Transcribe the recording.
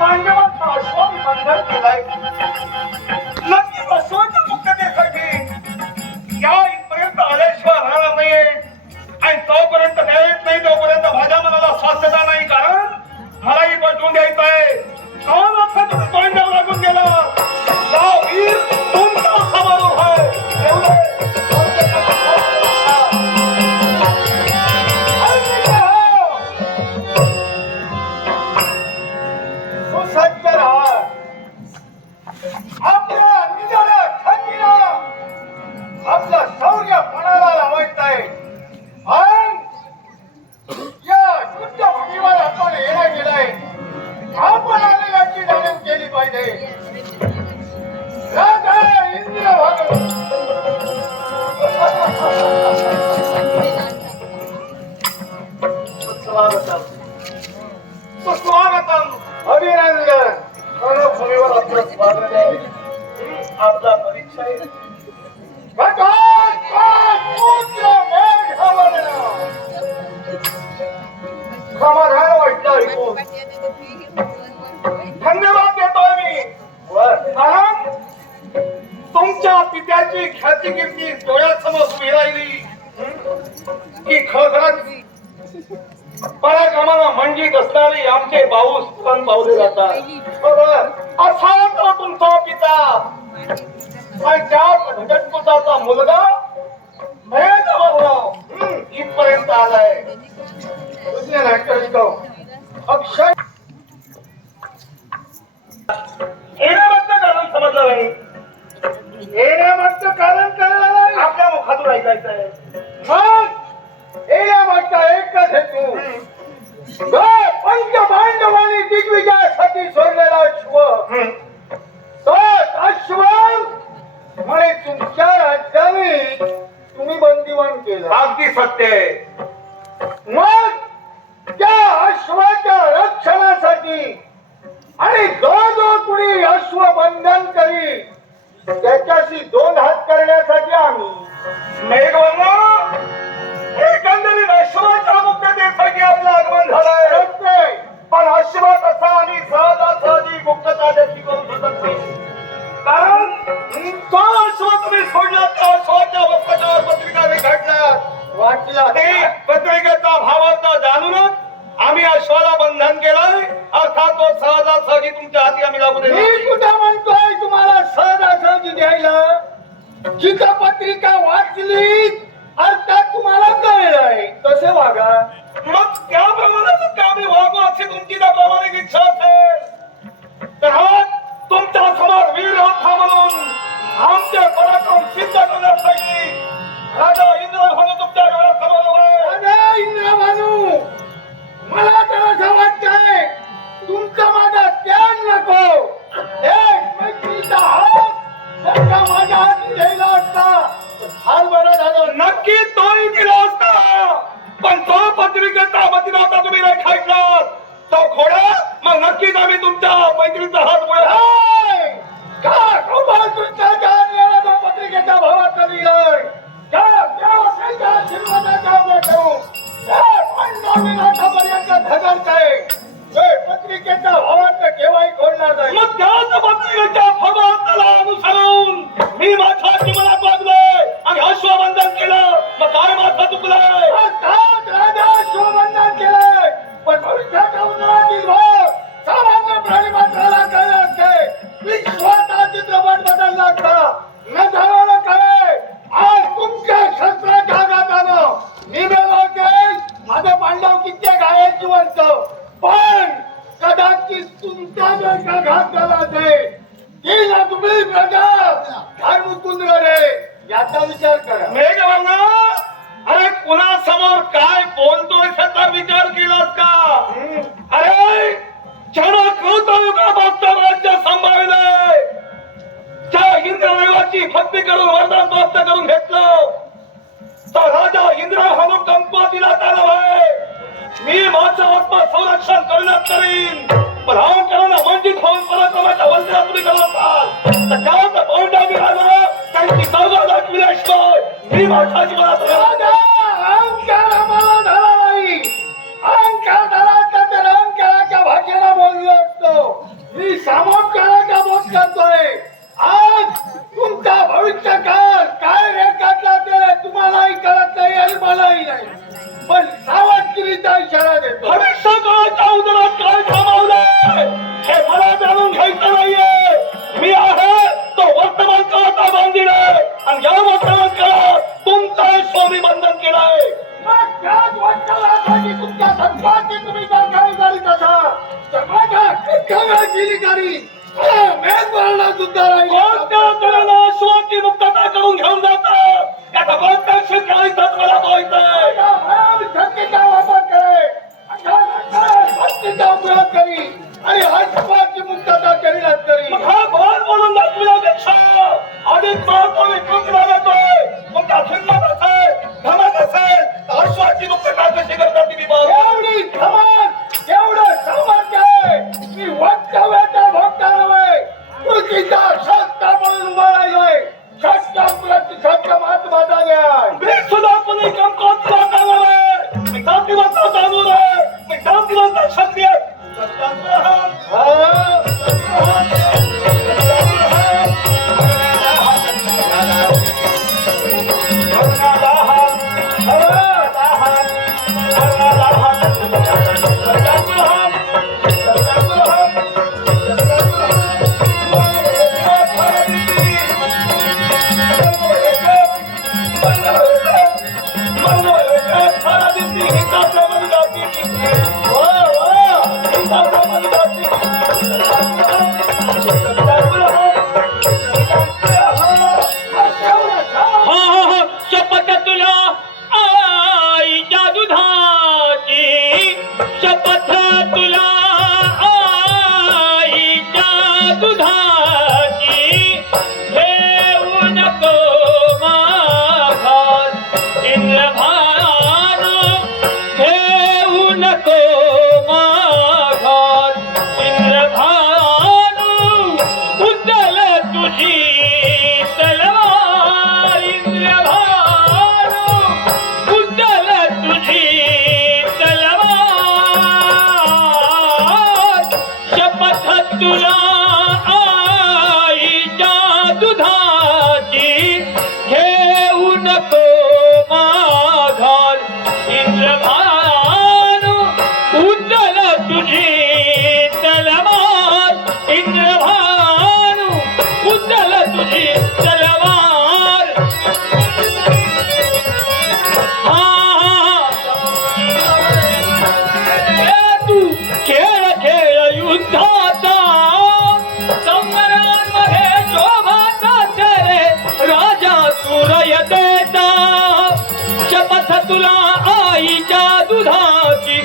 पांडवांचा केलाय. नक्की बसवायच्या मुक्ततेसाठी या इथपर्यंत आल्याशिवाय राहणार नाहीये. आणि तोपर्यंत द्यायच नाही तोपर्यंत माझ्या मनाला स्वास्थ्यता नाही. कारण मलाही पटवून द्यायचं समाधान वाटतं ऐकून धन्यवाद देतोय मी. कारण तुमच्या पित्याची ख्याती कीर्ती डोळ्यासमोर उभी राहिली की खरंच पराक्रमाला मंजित असणारे आमचे भाऊ पण पावले जातात. बरोबर असा तो तुमचा पिता. आणि मुलगा घटस्फोटाचा मुलगा इथपर्यंत आलाय. दुसरे नाट्य अक्षय येण्यामागचं कारण समजलं नाही. येण्यामागचं कारण कळलं नाही. आपल्या मुखातून ऐकायचं आहे मग येण्यामागचा एकच हेतू. पंच पांडवांनी दिग्विजयासाठी सोडलेला अश्व म्हणे तुमच्या राज्याने तुम्ही बंदिवान केलं. अगदी सत्य आहे. आम्ही लागू मी सुद्धा म्हणतोय तुम्हाला सहजासहजी द्यायला? जिथं पत्रिका वाचली फार बरं झालं. नक्की तोही दिला असता. पण तो पत्रिकेचा मतिराता तुम्ही रेखाटलात तो खोडा मग नक्कीच आम्ही तुमच्या मैत्रीचा हात मुळे काय? का? तुमच्या काय? आत्म करण्यात करीन. पण अहंकाराला वंचित होऊन परत माझ्या वंदना तुम्ही करत असाल तर गावात पौंडावी राजा त्यांची चौदा दाखविल्याशिवाय मी माझ्या जीवनात राहणार मुता मुक्तता केली मु Thank you. नको माघात इंद्रभानू उचल तुझी तलवार इंद्रभानू उचल तुझी तलवार शपथ तुला तुला आईच्या दुधाची